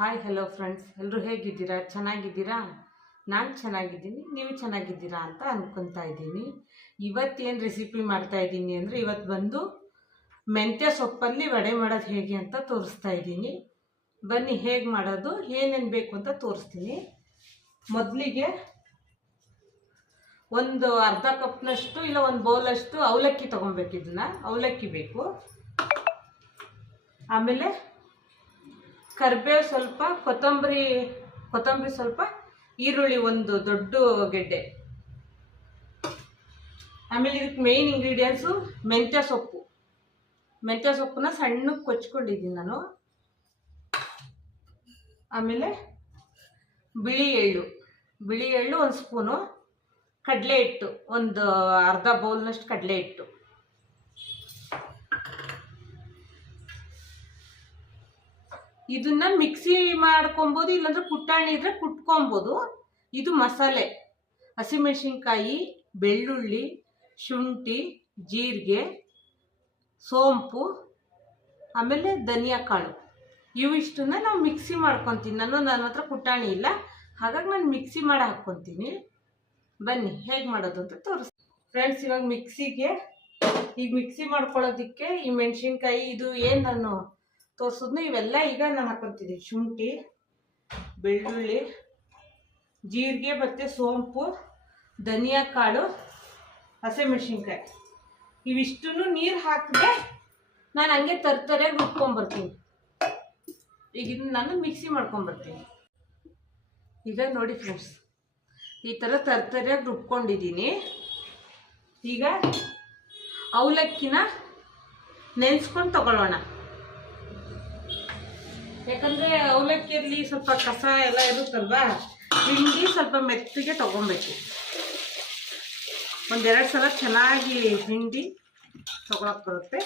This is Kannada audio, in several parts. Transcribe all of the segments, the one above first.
ಹಾಯ್ ಹಲೋ ಫ್ರೆಂಡ್ಸ್ ಎಲ್ಲರೂ ಹೇಗಿದ್ದೀರಾ? ಚೆನ್ನಾಗಿದ್ದೀರಾ? ನಾನು ಚೆನ್ನಾಗಿದ್ದೀನಿ, ನೀವು ಚೆನ್ನಾಗಿದ್ದೀರಾ ಅಂತ ಅಂದ್ಕೊತಾ ಇದ್ದೀನಿ. ಇವತ್ತೇನು ರೆಸಿಪಿ ಮಾಡ್ತಾ ಇದ್ದೀನಿ ಅಂದರೆ ಇವತ್ತು ಬಂದು ಮೆಂತ್ಯ ಸೊಪ್ಪಲ್ಲಿ ವಡೆ ಮಾಡೋದು ಹೇಗೆ ಅಂತ ತೋರಿಸ್ತಾ ಇದ್ದೀನಿ. ಬನ್ನಿ, ಹೇಗೆ ಮಾಡೋದು, ಏನೇನು ಬೇಕು ಅಂತ ತೋರಿಸ್ತೀನಿ. ಮೊದಲಿಗೆ ಒಂದು ಅರ್ಧ ಕಪ್ನಷ್ಟು ಇಲ್ಲ ಒಂದು ಬೌಲಷ್ಟು ಅವಲಕ್ಕಿ ತೊಗೊಬೇಕು ಅವಲಕ್ಕಿ ಬೇಕು. ಆಮೇಲೆ ಕರಿಬೇವು ಸ್ವಲ್ಪ, ಕೊತ್ತಂಬರಿ ಕೊತ್ತಂಬರಿ ಸ್ವಲ್ಪ, ಈರುಳ್ಳಿ ಒಂದು ದೊಡ್ಡ ಗೆಡ್ಡೆ. ಆಮೇಲೆ ಇದಕ್ಕೆ ಮೇಯ್ನ್ ಇಂಗ್ರೀಡಿಯೆಂಟ್ಸು ಮೆಂತ್ಯ ಸೊಪ್ಪು. ಮೆಂತ್ಯ ಸೊಪ್ಪನ್ನ ಸಣ್ಣಕ್ಕೆ ಕೊಚ್ಕೊಂಡಿದ್ದೀನಿ ನಾನು. ಆಮೇಲೆ ಬಿಳಿ ಎಳ್ಳು. ಬಿಳಿ ಎಳ್ಳು ಒಂದು ಸ್ಪೂನು ಕಡಲೆ ಹಿಟ್ಟು, ಒಂದು ಅರ್ಧ ಬೌಲ್ನಷ್ಟು ಕಡಲೆ ಹಿಟ್ಟು. ಇದನ್ನ ಮಿಕ್ಸಿ ಮಾಡ್ಕೊಬೋದು, ಇಲ್ಲಾಂದ್ರೆ ಪುಟ್ಟಾಣಿ ಇದ್ರೆ ಕುಟ್ಕೊಬೋದು. ಇದು ಮಸಾಲೆ. ಹಸಿಮೆಣಸಿನ್ಕಾಯಿ, ಬೆಳ್ಳುಳ್ಳಿ, ಶುಂಠಿ, ಜೀರಿಗೆ, ಸೋಂಪು, ಆಮೇಲೆ ಧನಿಯಾ ಕಾಳು. ಇವಿಷ್ಟನ್ನ ನಾವು ಮಿಕ್ಸಿ ಮಾಡ್ಕೊತೀನಿ. ನಾನು ನನ್ನ ಹತ್ರ ಪುಟ್ಟಾಣಿ ಇಲ್ಲ. ಹಾಗಾಗಿ ನಾನು ಮಿಕ್ಸಿ ಮಾಡಿ ಹಾಕ್ಕೊತೀನಿ ಬನ್ನಿ, ಹೇಗೆ ಮಾಡೋದು ಅಂತ ತೋರಿಸ್. ಫ್ರೆಂಡ್ಸ್, ಇವಾಗ ಮಿಕ್ಸಿಗೆ, ಈಗ ಮಿಕ್ಸಿ ಮಾಡ್ಕೊಳ್ಳೋದಕ್ಕೆ ಈ ಮೆಣಸಿನ್ಕಾಯಿ, ಇದು ಏನು ನಾನು ತೋರಿಸಿದ್ನು, ಇವೆಲ್ಲ ಈಗ ನಾನು ಹಾಕೊತಿದ್ದೀನಿ ಶುಂಠಿ, ಬೆಳ್ಳುಳ್ಳಿ, ಜೀರಿಗೆ ಮತ್ತು ಸೋಂಪು, ಧನಿಯಾ ಕಾಳು, ಹಸಿಮೆಣ್ಸಿನ್ಕಾಯಿ. ಇವಿಷ್ಟನ್ನು ನೀರು ಹಾಕಿದ್ರೆ ನಾನು ಹಂಗೆ ತರ್ತರೆ ರುಬ್ಕೊಂಬರ್ತೀನಿ ಈಗ ಇದನ್ನ ನಾನು ಮಿಕ್ಸಿ ಮಾಡ್ಕೊಂಬರ್ತೀನಿ. ಈಗ ನೋಡಿ ಫ್ರೆಂಡ್ಸ್ ಈ ಥರ ತರ್ತರಿಯಾಗಿ ರುಬ್ಕೊಂಡಿದ್ದೀನಿ ಈಗ ಅವಲಕ್ಕಿನ ನೆನೆಸ್ಕೊಂಡು ತಗೊಳ್ಳೋಣ. ಯಾಕಂದರೆ ಅವಲಕ್ಕಿಯಲ್ಲಿ ಸ್ವಲ್ಪ ಕಸ ಎಲ್ಲ ಇರುತ್ತಲ್ವಾ? ಹಿಂಡಿ ಸ್ವಲ್ಪ ಮೆತ್ತಗೆ ತಗೊಬೇಕು ಒಂದೆರಡು ಸಲ ಚೆನ್ನಾಗಿ ಹಿಂಡಿ ತಗೊಳಕ್ ಬರುತ್ತೆ.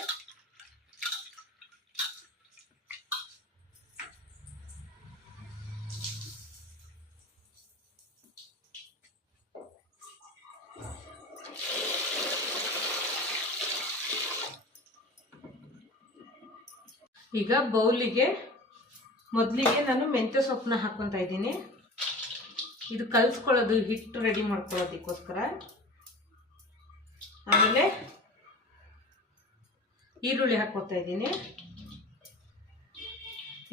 ಈಗ ಬೌಲಿಗೆ ಮೊದಲಿಗೆ ನಾನು ಮೆಂತ್ಯ ಸೊಪ್ಪನ್ನ ಹಾಕ್ಕೊತಾ ಇದ್ದೀನಿ. ಇದು ಕಲಿಸ್ಕೊಳ್ಳೋದು, ಹಿಟ್ಟು ರೆಡಿ ಮಾಡ್ಕೊಳ್ಳೋದಕ್ಕೋಸ್ಕರ. ಆಮೇಲೆ ಈರುಳ್ಳಿ ಹಾಕೋತಾ ಇದ್ದೀನಿ.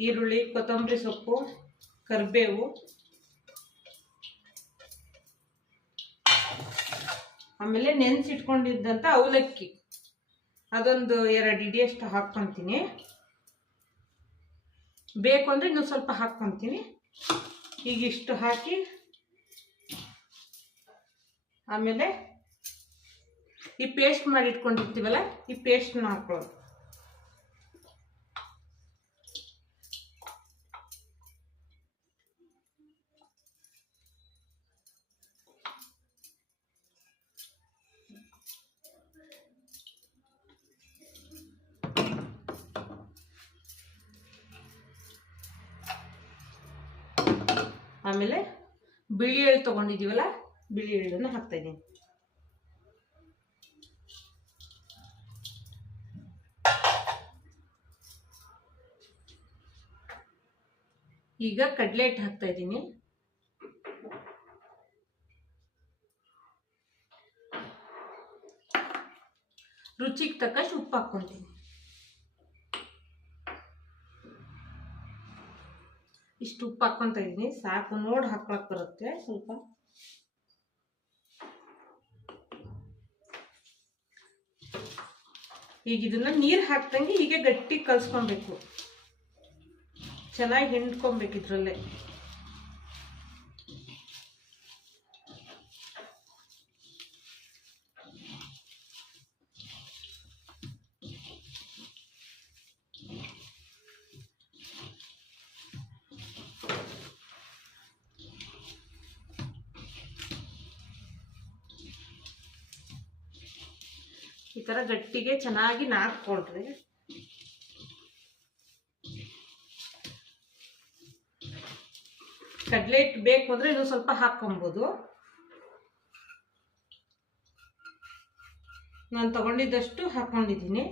ಈರುಳ್ಳಿ, ಕೊತ್ತಂಬರಿ ಸೊಪ್ಪು, ಕರಿಬೇವು. ಆಮೇಲೆ ನೆನೆಸಿಟ್ಕೊಂಡಿದ್ದಂಥ ಅವಲಕ್ಕಿ. ಅದೊಂದು ಎರಡು ಇಡಿಯಷ್ಟು ಹಾಕ್ಕೊತೀನಿ. ಬೇಕು ಅಂದರೆ ಇನ್ನೂ ಸ್ವಲ್ಪ ಹಾಕ್ಕೊತೀನಿ. ಈಗ ಇಷ್ಟು ಹಾಕಿ ಆಮೇಲೆ ಈ ಪೇಸ್ಟ್ ಮಾಡಿ ಇಟ್ಕೊಂಡಿರ್ತೀವಲ್ಲ, ಈ ಪೇಸ್ಟ್ನ ಹಾಕೊಳ್ಳೋದು. ಆಮೇಲೆ ಬಿಳಿ ಎಳ್ಳು ತೊಗೊಂಡಿದ್ದೀವಲ್ಲ? ಬಿಳಿ ಎಳ್ಳನ್ನು ಹಾಕ್ತಾ ಇದ್ದೀನಿ. ಈಗ ಕಡಲೆ ಹಿಟ್ಟು ಹಾಕ್ತಾ ಇದ್ದೀನಿ. ರುಚಿಗೆ ತಕ್ಕಷ್ಟು ಉಪ್ಪು ಹಾಕ್ಕೊತೀನಿ. ಇಷ್ಟು ಉಪ್ಪು ಹಾಕ್ಕೊತ ಇದ್ದೀನಿ. ಸಾಕು, ನೋಡಿ ಹಾಕೊಳಕ್ ಬರುತ್ತೆ. ಸ್ವಲ್ಪ. ಈಗ ಇದನ್ನ ನೀರು ಹಾಕ್ದಂಗೆ ಹೀಗೆ ಗಟ್ಟಿ ಕಲ್ಸ್ಕೊಬೇಕು. ಚೆನ್ನಾಗಿ ಹಿಂಡ್ಕೊಬೇಕು ಇದ್ರಲ್ಲೇ. ಈ ಥರ ಗಟ್ಟಿಗೆ ಚೆನ್ನಾಗಿ ನಾದ್ಕೊಳ್ರಿ. ಕಡಲೆ ಹಿಟ್ಟು ಬೇಕು ಅಂದರೆ ಇನ್ನು ಸ್ವಲ್ಪ ಹಾಕ್ಕೊಬೋದು. ನಾನು ತಗೊಂಡಿದ್ದಷ್ಟು ಹಾಕ್ಕೊಂಡಿದ್ದೀನಿ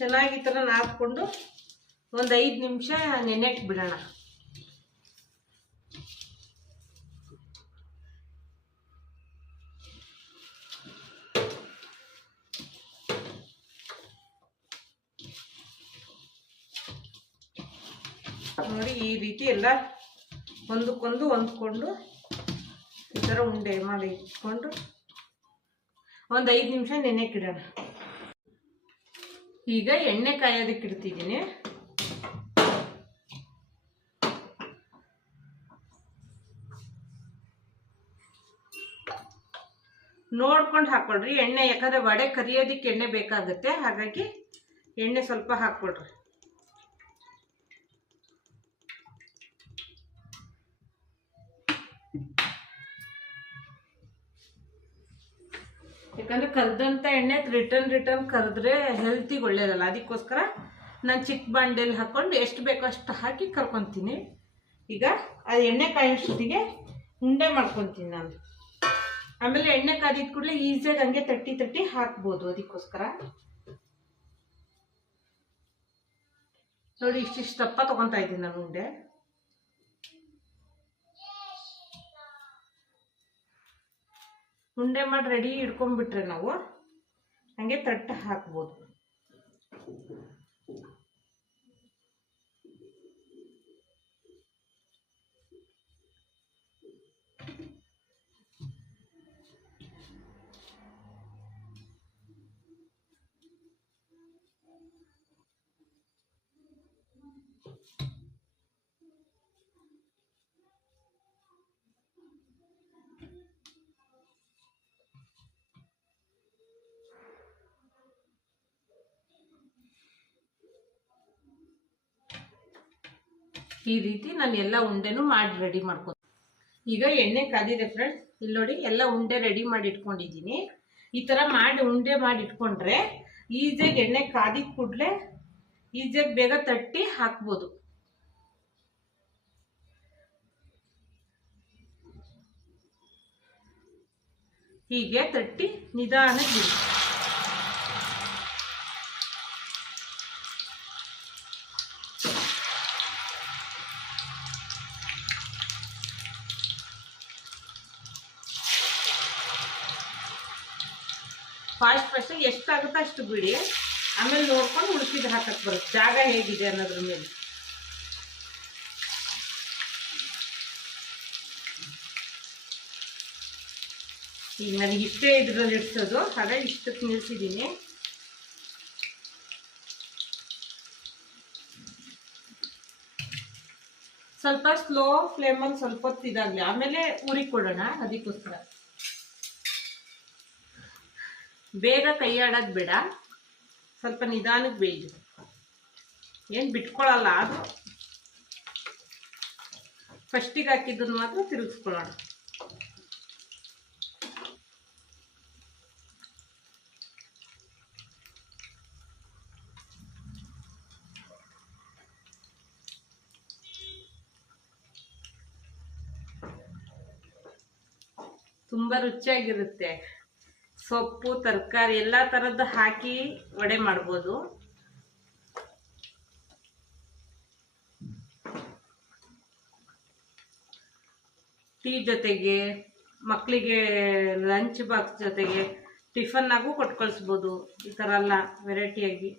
ಚೆನ್ನಾಗಿ ಈ ಥರ ನಾದ್ಕೊಂಡು ಒಂದು ಐದು ನಿಮಿಷ ನೆನೆಕ್ಕೆ ಬಿಡೋಣ. ನೋಡಿ, ಈ ರೀತಿ ಎಲ್ಲ ಒಂದಕ್ಕೊಂದು ಹೊಂದ್ಕೊಂಡು ಈ ಥರ ಉಂಡೆ ಮಾಡಿ ಇಟ್ಕೊಂಡು ಒಂದು ಐದು ನಿಮಿಷ ನೆನೆಕ್ಕಿಡೋಣ ಈಗ ಎಣ್ಣೆ ಕಾಯೋದಕ್ಕೆ ಇಡ್ತಿದ್ದೀನಿ. ನೋಡ್ಕೊಂಡು ಹಾಕ್ಕೊಳ್ರಿ, ಎಣ್ಣೆ ಯಾಕಂದ್ರೆ ವಡೆ ಕರಿಯೋದಕ್ಕೆ ಎಣ್ಣೆ ಬೇಕಾಗುತ್ತೆ, ಹಾಗಾಗಿ ಎಣ್ಣೆ ಸ್ವಲ್ಪ ಹಾಕ್ಕೊಳ್ರಿ. ಯಾಕಂದ್ರೆ ಕರ್ದಂಥ ಎಣ್ಣೆ ರಿಟರ್ನ್ ರಿಟರ್ನ್ ಕರೆದ್ರೆ ಹೆಲ್ತಿಗೆ ಒಳ್ಳೇದಲ್ಲ. ಅದಕ್ಕೋಸ್ಕರ ನಾನು ಚಿಕ್ಕ ಬಾಂಡೆಲಿ ಹಾಕ್ಕೊಂಡು ಎಷ್ಟು ಬೇಕೋ ಅಷ್ಟು ಹಾಕಿ ಕರ್ಕೊತೀನಿ. ಈಗ ಆ ಎಣ್ಣೆ ಕಾಯೋಷ್ಟೊತ್ತಿಗೆ ಉಂಡೆ ಮಾಡ್ಕೊತೀನಿ ನಾನು. ಆಮೇಲೆ ಎಣ್ಣೆ ಕಾದಿದ ಕೂಡಲೇ ಈಸಿಯಾಗಿ ಹಂಗೆ ತಟ್ಟಿ ತಟ್ಟಿ ಹಾಕ್ಬೋದು ಅದಕ್ಕೋಸ್ಕರ. ನೋಡಿ ಇಷ್ಟಿಷ್ಟು ದಪ್ಪ ತೊಗೊತಾ ಇದ್ದೀನಿ ನಾನು ಉಂಡೆ. ಉಂಡೆ ಮಾಡಿ ರೆಡಿ ಇಟ್ಕೊಂಡ್ಬಿಟ್ರೆ ನಾವು ಹಂಗೆ ತಟ್ಟೆ ಹಾಕ್ಬೋದು. ಈ ರೀತಿ ನಾನು ಎಲ್ಲ ಉಂಡೆನೂ ಮಾಡಿ ರೆಡಿ ಮಾಡ್ಕೊ ಈಗ ಎಣ್ಣೆ ಕಾದಿದೆ ಫ್ರೆಂಡ್ಸ್ ಇಲ್ಲಿ ನೋಡಿ, ಎಲ್ಲ ಉಂಡೆ ರೆಡಿ ಮಾಡಿ ಇಟ್ಕೊಂಡಿದ್ದೀನಿ. ಈ ಥರ ಮಾಡಿ ಉಂಡೆ ಮಾಡಿ ಇಟ್ಕೊಂಡ್ರೆ ಈಸಿಯಾಗಿ ಎಣ್ಣೆ ಕಾದಿದ ಕೂಡಲೇ ಈಜಾಗಿ ಬೇಗ ತಟ್ಟಿ ಹಾಕ್ಬೋದು. ಹೀಗೆ ತಟ್ಟಿ ನಿಧಾನಕ್ಕೆ ಬಿಡಿ. ಫಾಸ್ಟ್ ಫಾಸ್ಟಾಗಿ ಎಷ್ಟಾಗುತ್ತೋ ಅಷ್ಟು ಬಿಡಿ. ಆಮೇಲೆ ನೋಡ್ಕೊಂಡು ಉಳ್ಕಿದ್ದು ಹಾಕಕ್ಕೆ ಬರುತ್ತೆ. ಜಾಗ ಹೇಗಿದೆ ಅನ್ನೋದ್ರ ಮೇಲೆ. ಈಗ ನನಗೆ ಇಷ್ಟೇ ಇದ್ರಲ್ಲಿ ಇಡ್ಸೋದು. ಹಾಗೆ ಇಷ್ಟಕ್ಕೆ ನಿಲ್ಸಿದ್ದೀನಿ. ಸ್ವಲ್ಪ ಸ್ಲೋ ಫ್ಲೇಮಲ್ಲಿ ಸ್ವಲ್ಪ ಹೊತ್ತು ಇದಾಗಲಿ ಆಮೇಲೆ ಊರಿಗೆ ಕೊಡೋಣ ಅದಕ್ಕೋಸ್ಕರ. ಬೇಗ ಕೈ ಆಡೋದು ಬೇಡ. ಸ್ವಲ್ಪ ನಿಧಾನಕ್ಕೆ ಬೇಯ್ದು ಏನು ಬಿಟ್ಕೊಳ್ಳಲ್ಲ ಅದು. ಫಸ್ಟಿಗೆ ಹಾಕಿದ್ದನ್ನು ಮಾತ್ರ ತಿರುಗಿಸ್ಕೊಳ್ಳೋಣ. ತುಂಬ ರುಚಿಯಾಗಿರುತ್ತೆ. ಸೊಪ್ಪು, ತರಕಾರಿ ಎಲ್ಲ ಥರದ್ದು ಹಾಕಿ ವಡೆ ಮಾಡ್ಬೋದು. ಟೀ ಜೊತೆಗೆ ಮಕ್ಕಳಿಗೆ ಲಂಚ್ ಬಾಕ್ಸ್ ಜೊತೆಗೆ ಟಿಫನ್ನಾಗೂ ಕೊಟ್ಟು ಕಳಿಸ್ಬೋದು ಈ ಥರ ಎಲ್ಲ ವೆರೈಟಿಯಾಗಿ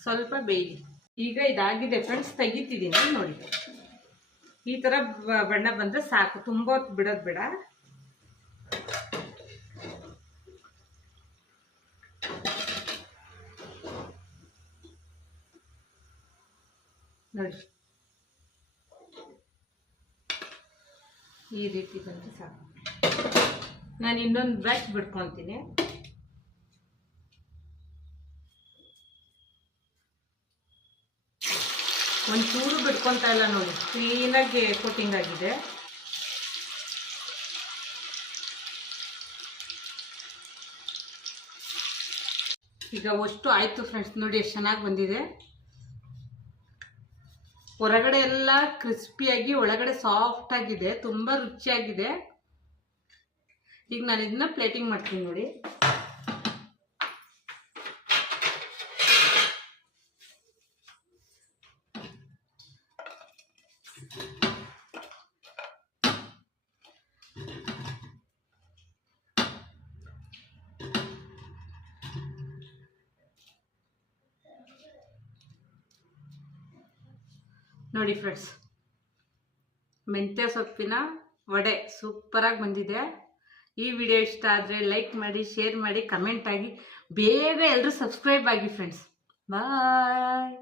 ಸ್ವಲ್ಪ ಬೇಯಿ ಈಗ ಇದಾಗಿದೆ ಫ್ರೆಂಡ್ಸ್ ತೆಗಿತಿದ್ದೀನಿ ನೋಡಿ. ಈ ಥರ ಬಣ್ಣ ಬಂದರೆ ಸಾಕು, ತುಂಬ ಹೊತ್ತು ಬಿಡೋದು ಬೇಡ. ನೋಡಿ. ಈ ರೀತಿ ಬಂದರೆ ಸಾಕು. ನಾನು ಇನ್ನೊಂದು ಬ್ಯಾಚ್ ಬಿಡ್ಕೊತೀನಿ. ಒಂಚೂರು ಬಿಟ್ಕೊತಾ ಇಲ್ಲ ನೋಡಿ. ಕ್ಲೀನಾಗಿ ಕೋಟಿಂಗ್ ಆಗಿದೆ. ಈಗ ಅಷ್ಟು ಆಯಿತು ಫ್ರೆಂಡ್ಸ್ ನೋಡಿ ಎಷ್ಟು ಚೆನ್ನಾಗಿ ಬಂದಿದೆ. ಹೊರಗಡೆ ಎಲ್ಲ ಕ್ರಿಸ್ಪಿಯಾಗಿ ಒಳಗಡೆ ಸಾಫ್ಟ್ ಆಗಿದೆ. ತುಂಬ ರುಚಿಯಾಗಿದೆ. ಈಗ ನಾನು ಇದನ್ನ ಪ್ಲೇಟಿಂಗ್ ಮಾಡ್ತೀನಿ ನೋಡಿ. ನೋಡಿ ಫ್ರೆಂಡ್ಸ್, ಮೆಂತ್ಯ ಸೊಪ್ಪಿನ ವಡೆ ಸೂಪರಾಗಿ ಬಂದಿದೆ. ಈ ವಿಡಿಯೋ ಇಷ್ಟ ಆದರೆ ಲೈಕ್ ಮಾಡಿ, ಶೇರ್ ಮಾಡಿ, ಕಮೆಂಟ್ ಆಗಿ, ಬೇಗ ಎಲ್ಲರೂ ಸಬ್ಸ್ಕ್ರೈಬ್ ಆಗಿ ಫ್ರೆಂಡ್ಸ್. ಬಾಯ್.